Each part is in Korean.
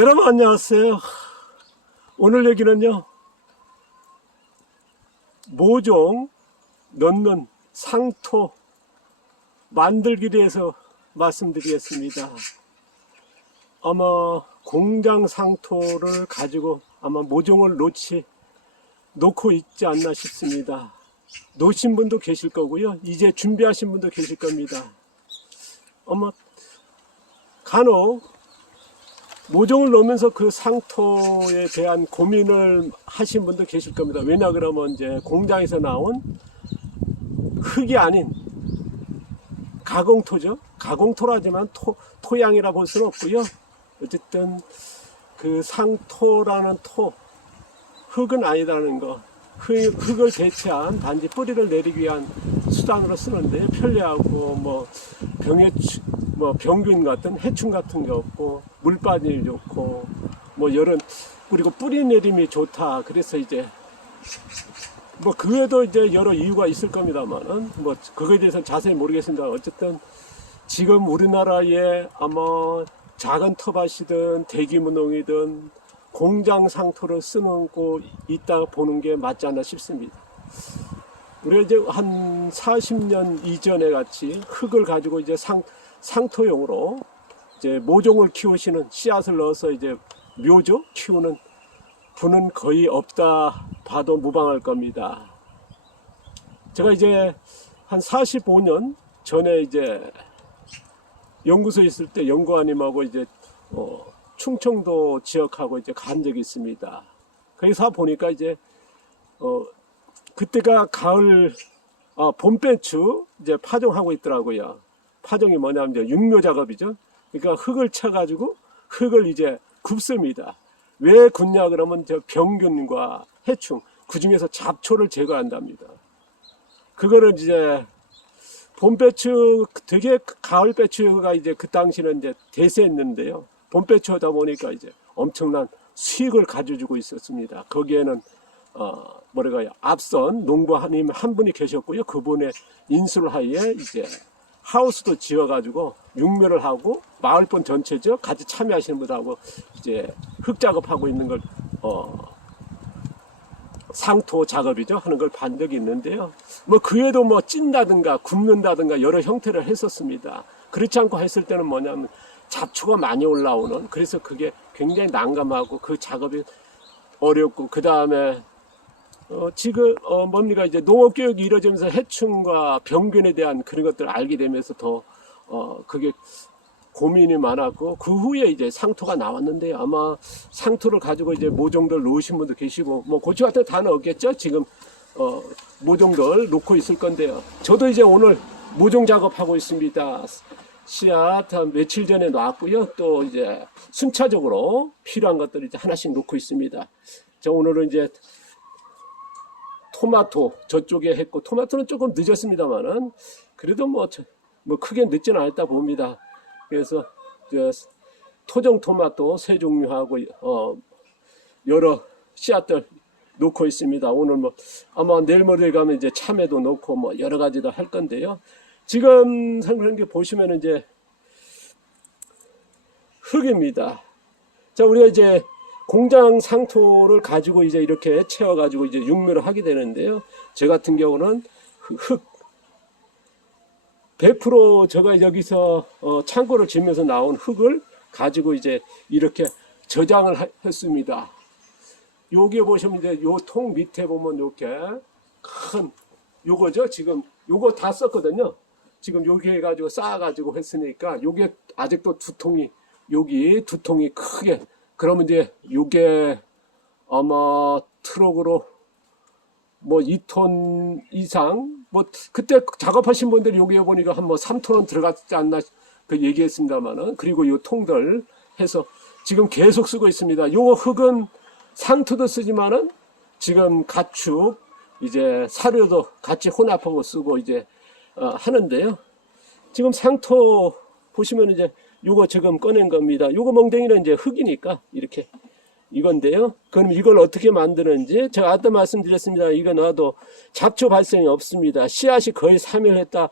여러분 안녕하세요. 오늘 얘기는요, 모종 넣는 상토 만들기에 대해서 말씀드리겠습니다. 아마 공장 상토를 가지고 아마 모종을 놓고 있지 않나 싶습니다. 놓으신 분도 계실 거고요, 이제 준비하신 분도 계실 겁니다. 아마 간혹 모종을 넣으면서 그 상토에 대한 고민을 하신 분도 계실 겁니다. 왜냐 그러면 이제 공장에서 나온 흙이 아닌 가공토죠. 가공토라지만 토양이라 볼 수는 없고요. 어쨌든 그 상토라는 흙은 아니라는 거. 흙을 대체한 단지 뿌리를 내리기 위한 수단으로 쓰는데 편리하고 병균 같은 해충 같은 게 없고 물 빠짐이 좋고 그리고 뿌리 내림이 좋다. 그래서 이제 그 외에도 이제 여러 이유가 있을 겁니다만은 그거에 대해서는 자세히 모르겠습니다. 어쨌든 지금 우리나라에 아마 작은 텃밭이든 대규모농이든 공장 상토를 쓰는 곳 있다 보는 게 맞지 않나 싶습니다. 우리가 이제 한 40년 이전에 같이 흙을 가지고 이제 상토용으로 이제 모종을 키우시는, 씨앗을 넣어서 이제 묘죠 키우는 분은 거의 없다 봐도 무방할 겁니다. 제가 이제 한 45년 전에 이제 연구소에 있을 때 연구원님하고 이제 충청도 지역하고 이제 간 적이 있습니다. 거기서 보니까 이제 그때가 가을 봄배추 이제 파종하고 있더라고요. 파종이 뭐냐면 이제 육묘 작업이죠. 그러니까 흙을 쳐가지고 흙을 이제 굽습니다. 왜 굽냐 그러면 저 병균과 해충, 그 중에서 잡초를 제거한답니다. 그거를 이제 봄배추, 되게 가을 배추가 이제 그 당시는 이제 대세였는데요. 봄배추하다 보니까 이제 엄청난 수익을 가져주고 있었습니다. 거기에는 앞선 농부님 한 분이 계셨고요. 그분의 인술하에 이제 하우스도 지어가지고 육묘를 하고 마을분 전체죠, 같이 참여하시는 분하고 이제 흙 작업하고 있는 걸 상토 작업이죠 하는 걸 본 적이 있는데요. 그 외에도 찐다든가 굽는다든가 여러 형태를 했었습니다. 그렇지 않고 했을 때는 뭐냐면 잡초가 많이 올라오는, 그래서 그게 굉장히 난감하고 그 작업이 어렵고, 그 다음에 지금 이제 농업 교육이 이루어지면서 해충과 병균에 대한 그런 것들을 알게 되면서 더 그게 고민이 많았고, 그 후에 이제 상토가 나왔는데 아마 상토를 가지고 이제 모종들 놓으신 분도 계시고 고추 같은 거 다 넣었겠죠. 지금 모종들 놓고 있을 건데요. 저도 이제 오늘 모종 작업하고 있습니다. 씨앗 한 며칠 전에 놨고요. 또 이제 순차적으로 필요한 것들 이제 하나씩 놓고 있습니다. 저 오늘은 이제 토마토 저쪽에 했고, 토마토는 조금 늦었습니다만은 그래도 크게 늦지는 않았다 봅니다. 그래서 토종 토마토 세 종류하고 여러 씨앗들 놓고 있습니다. 오늘 아마 내일 모레 가면 이제 참외도 놓고 여러 가지도 할 건데요. 지금 상상한 게 보시면 이제 흙입니다. 자, 우리가 이제 공장 상토를 가지고 이제 이렇게 채워가지고 이제 육묘를 하게 되는데요. 저 같은 경우는 흙 100% 제가 여기서 창고를 지으면서 나온 흙을 가지고 이제 이렇게 저장을 했습니다. 여기 보시면 이제 요 통 밑에 보면 이렇게 큰 요거죠. 지금 요거 다 썼거든요. 지금 여기 해가지고 쌓아가지고 했으니까 요게 아직도 여기 두 통이 크게, 그러면 이제 요게 아마 트럭으로 2톤 이상, 그때 작업하신 분들이 여기에 보니까 한 3톤은 들어갔지 않나 그 얘기했습니다만은, 그리고 요 통들 해서 지금 계속 쓰고 있습니다. 요거 흙은 상토도 쓰지만은 지금 가축 이제 사료도 같이 혼합하고 쓰고 이제 하는데요. 지금 상토 보시면 이제 요거 지금 꺼낸 겁니다. 요거 멍댕이는 이제 흙이니까 이렇게 이건데요. 그럼 이걸 어떻게 만드는지 제가 아까 말씀드렸습니다. 이거 놔도 잡초 발생이 없습니다. 씨앗이 거의 3일했다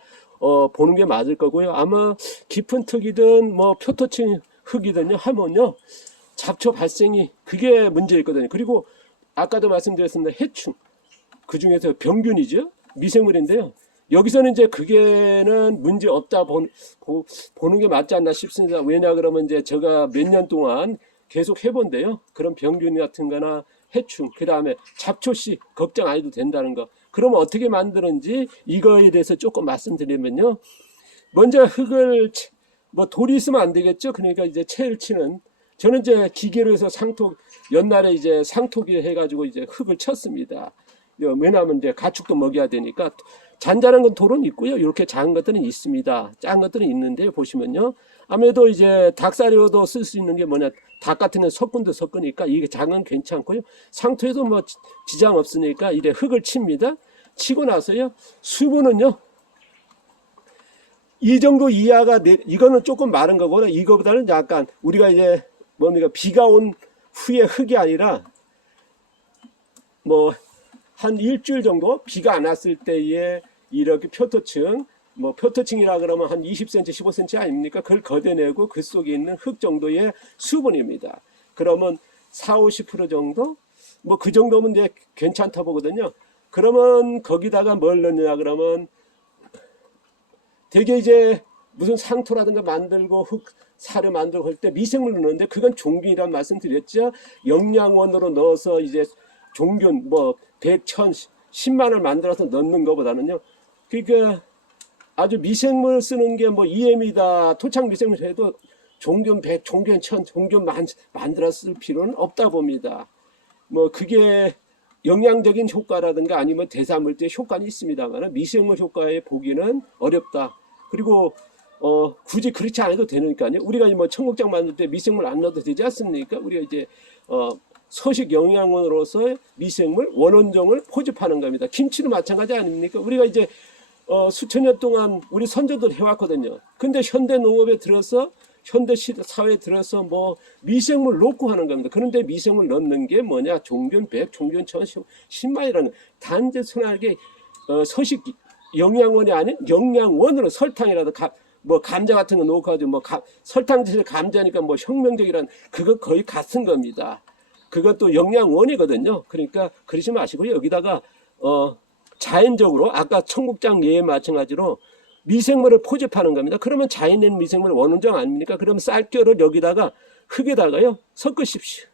보는 게 맞을 거고요. 아마 깊은 흙이든 표토층 흙이든요 하면요, 잡초 발생이 그게 문제였거든요. 그리고 아까도 말씀드렸습니다. 해충 그 중에서 병균이죠. 미생물인데요. 여기서는 이제 그게는 문제 없다 보는 게 맞지 않나 싶습니다. 왜냐 그러면 이제 제가 몇 년 동안 계속 해본데요. 그런 병균 같은 거나 해충, 그 다음에 잡초씨 걱정 안 해도 된다는 거. 그러면 어떻게 만드는지 이거에 대해서 조금 말씀드리면요. 먼저 흙을, 뭐 돌이 있으면 안 되겠죠. 그러니까 이제 채를 치는, 저는 이제 기계로 해서 옛날에 이제 상토기 해가지고 이제 흙을 쳤습니다. 왜냐하면 이제 가축도 먹여야 되니까. 잔잔한 건 돌은 있고요. 이렇게 작은 것들은 있습니다. 작은 것들은 있는데 보시면요. 아무래도 이제 닭사료도 쓸 수 있는 게 뭐냐. 닭 같은 건 석군도 섞으니까 이게 작은 건 괜찮고요. 상토에도 뭐 지장 없으니까 이래 흙을 칩니다. 치고 나서요. 수분은요. 이 정도 이하가, 이거는 조금 마른 거고, 이거보다는 약간 우리가 이제 뭡니까. 비가 온 후에 흙이 아니라 뭐 한 일주일 정도 비가 안 왔을 때에 이렇게 표토층, 뭐 표토층이라 그러면 한 20cm, 15cm 아닙니까? 그걸 걷어내고 그 속에 있는 흙 정도의 수분입니다. 그러면 40~50% 정도? 뭐 그 정도면 이제 괜찮다 보거든요. 그러면 거기다가 뭘 넣느냐 그러면 되게 이제 무슨 상토라든가 만들고 사료 만들고 할 때 미생물을 넣는데 그건 종균이란 말씀 드렸죠. 영양원으로 넣어서 이제 종균 뭐 100, 1000, 10만을 만들어서 넣는 것보다는요. 그러니까 아주 미생물 쓰는 게 뭐 EM이다 토착 미생물 해도 종균 100, 종균 1000, 종균 만들어 쓸 필요는 없다 봅니다. 뭐 그게 영양적인 효과라든가 아니면 대사물질 효과는 있습니다만 미생물 효과에 보기는 어렵다. 그리고 굳이 그렇지 않아도 되니까요. 우리가 뭐 청국장 만들 때 미생물 안 넣어도 되지 않습니까? 우리가 이제 서식 영양원으로서 미생물 원원종을 포집하는 겁니다. 김치도 마찬가지 아닙니까? 우리가 이제 수천 년 동안 우리 선조들 해왔거든요. 근데 현대 농업에 들어서 현대 사회에 들어서 뭐 미생물 넣고 하는 겁니다. 그런데 미생물 넣는 게 뭐냐? 종균 100, 종균 1000, 10만이라는 단지 순하게 서식 영양원이 아닌 영양원으로 설탕이라도 뭐 감자 같은 거 넣고 가지고 뭐 설탕 대신 감자니까 뭐 혁명적이란 그거 거의 같은 겁니다. 그것도 영양원이거든요. 그러니까 그러지 마시고요. 여기다가 자연적으로 아까 청국장 예에 마찬가지로 미생물을 포집하는 겁니다. 그러면 자연의 미생물 원원종 아닙니까? 그러면 쌀겨를 여기다가 흙에다가요 섞으십시오.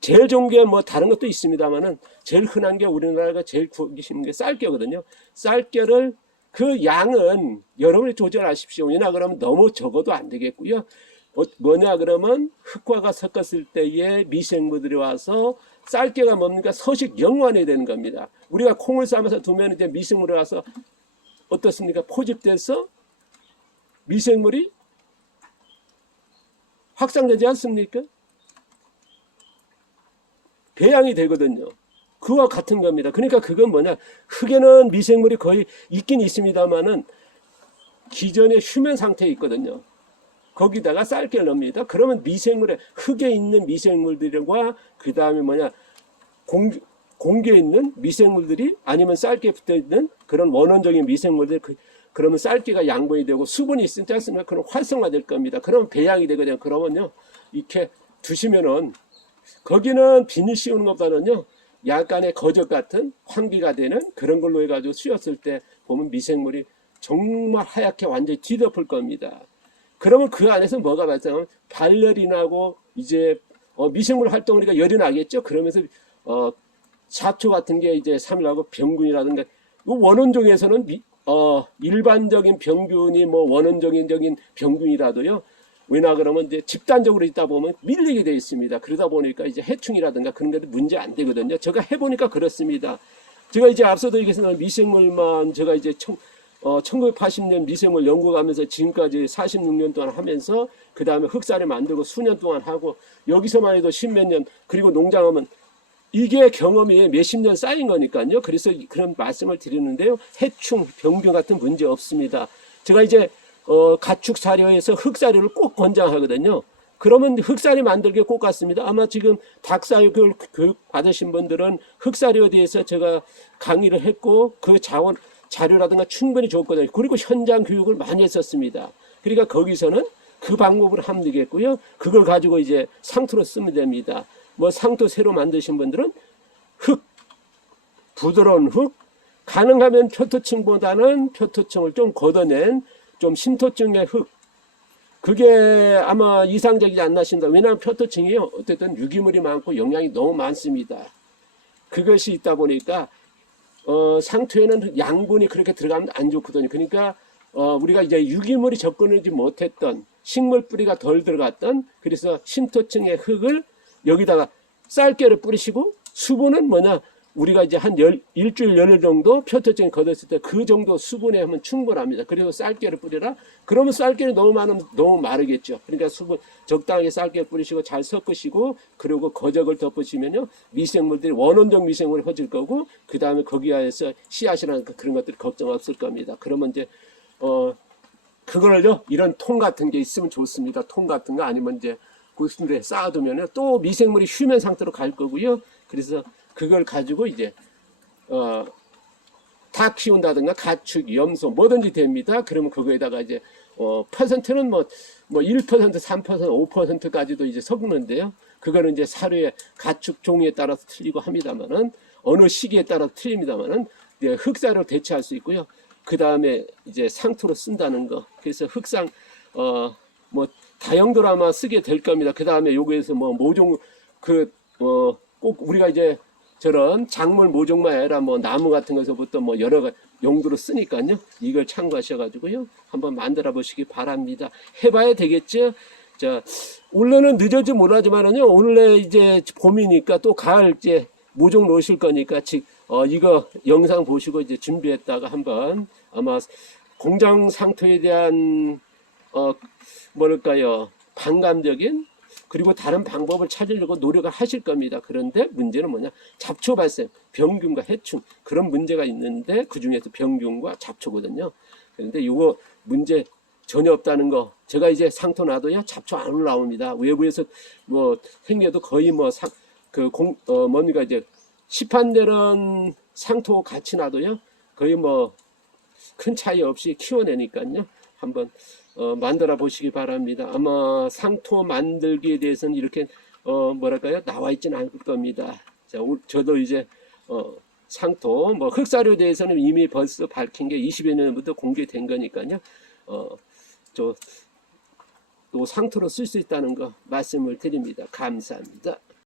제일 좋은 게 뭐 다른 것도 있습니다만은 제일 흔한 게 우리나라가 제일 구하기 쉬운 게 쌀겨거든요. 쌀겨를 그 양은 여러분이 조절하십시오. 왜냐 그러면 너무 적어도 안 되겠고요. 뭐냐 그러면 흙과가 섞었을 때에 미생물들이 와서 쌀겨가 뭡니까? 서식 영원이 되는 겁니다. 우리가 콩을 삶아서 두면 이제 미생물이 와서 어떻습니까? 포집돼서 미생물이 확산되지 않습니까? 배양이 되거든요. 그와 같은 겁니다. 그러니까 그건 뭐냐? 흙에는 미생물이 거의 있긴 있습니다만은 기존의 휴면 상태에 있거든요. 거기다가 쌀겨를 넣습니다. 그러면 미생물에 흙에 있는 미생물들과 그 다음에 뭐냐 공기에 있는 미생물들이 아니면 쌀겨에 붙어 있는 그런 원원적인 미생물들 그러면 쌀겨가 양분이 되고 수분이 있지 않습니까? 그럼 활성화될 겁니다. 그러면 배양이 되거든요. 그러면요 이렇게 두시면은 거기는 비닐 씌우는 것보다는요 약간의 거적 같은 환기가 되는 그런 걸로 해가지고 씌웠을 때 보면 미생물이 정말 하얗게 완전히 뒤덮을 겁니다. 그러면 그 안에서 뭐가 발생하면 발열이 나고 이제 미생물 활동이니까 열이 나겠죠. 그러면서 잡초 같은 게 이제 삼일하고 병균이라든가 원원종에서는 일반적인 병균이 뭐 원원적인 병균이라도요. 왜냐 그러면 이제 집단적으로 있다 보면 밀리게 되어 있습니다. 그러다 보니까 이제 해충이라든가 그런 것도 문제 안 되거든요. 제가 해보니까 그렇습니다. 제가 이제 앞서도 얘기했지만 미생물만 제가 이제 1980년 미생물 연구하면서 지금까지 46년 동안 하면서 그 다음에 흑사를 만들고 수년 동안 하고 여기서만 해도 10몇 년 그리고 농장하면 이게 경험이 몇십 년 쌓인 거니까요. 그래서 그런 말씀을 드리는데요. 해충, 병균 같은 문제 없습니다. 제가 이제 가축 사료에서 흑사료를 꼭 권장하거든요. 그러면 흑사료 만들기에 꼭 같습니다. 아마 지금 닭사료 교육 받으신 분들은 흑사료에 대해서 제가 강의를 했고 그 자료라든가 충분히 줬거든요. 그리고 현장 교육을 많이 했었습니다. 그러니까 거기서는 그 방법을 하면 되겠고요. 그걸 가지고 이제 상토로 쓰면 됩니다. 뭐 상토 새로 만드신 분들은 흙, 부드러운 흙, 가능하면 표토층보다는 표토층을 좀 걷어낸 좀 심토층의 흙, 그게 아마 이상적이지 않나 싶습니다. 왜냐하면 표토층이 어쨌든 유기물이 많고 영양이 너무 많습니다. 그것이 있다 보니까 상토에는 양분이 그렇게 들어가면 안 좋거든요. 그러니까 우리가 이제 유기물이 접근하지 못했던 식물 뿌리가 덜 들어갔던, 그래서 심토층의 흙을 여기다가 쌀개를 뿌리시고, 수분은 뭐냐, 우리가 이제 한 일주일 열흘 정도 표토층이 걷었을 때 그 정도 수분에 하면 충분합니다. 그리고 쌀개를 뿌려라. 그러면 쌀개를 너무 많으면 너무 마르겠죠. 그러니까 수분 적당히 쌀개를 뿌리시고 잘 섞으시고, 그리고 거적을 덮으시면요, 미생물들이 원원적 미생물이 퍼질 거고, 그 다음에 거기에서 씨앗이라는 그런 것들이 걱정 없을 겁니다. 그러면 이제 그걸요, 이런 통 같은 게 있으면 좋습니다. 통 같은 거 아니면 이제 고수들에 쌓아두면 또 미생물이 휴면 상태로 갈 거고요. 그래서 그걸 가지고 이제 닭 키운다든가 가축, 염소 뭐든지 됩니다. 그러면 그거에다가 이제 퍼센트는 뭐 1%, 3%, 5%까지도 이제 섞는데요. 그거는 이제 사료의 가축 종류에 따라서 틀리고 합니다만은, 어느 시기에 따라 틀립니다만은, 흑사료 대체할 수 있고요. 그 다음에 이제 상토로 쓴다는 거. 그래서 흑상 뭐 다용도로 아마 쓰게 될 겁니다. 그 다음에 요거에서 뭐 모종 꼭 우리가 이제 저런 작물 모종만 아니라 뭐 나무 같은 것에서부터 뭐 여러 가지 용도로 쓰니까요. 이걸 참고하셔가지고요, 한번 만들어 보시기 바랍니다. 해봐야 되겠죠. 자, 원래는 늦어지 몰라지만은요, 오늘내 이제 봄이니까 또 가을 이제 모종 놓으실 거니까 이거 영상 보시고 이제 준비했다가 한번 아마 공장 상토에 대한 뭐랄까요, 반감적인, 그리고 다른 방법을 찾으려고 노력을 하실 겁니다. 그런데 문제는 뭐냐, 잡초 발생, 병균과 해충, 그런 문제가 있는데 그 중에서 병균과 잡초거든요. 그런데 이거 문제 전혀 없다는 거, 제가 이제 상토 놔도요, 잡초 안 올라옵니다. 외부에서 뭐 생겨도 거의 뭐 뭔가 이제 시판되는 상토 같이 놔도요, 거의 뭐 큰 차이 없이 키워내니까요. 한번 만들어 보시기 바랍니다. 아마 상토 만들기에 대해서는 이렇게 뭐랄까요, 나와 있지는 않을 겁니다. 자, 저도 이제 상토 뭐 흑사료에 대해서는 이미 벌써 밝힌 게 20여 년부터 공개된 거니까요. 또 상토로 쓸 수 있다는 거 말씀을 드립니다. 감사합니다.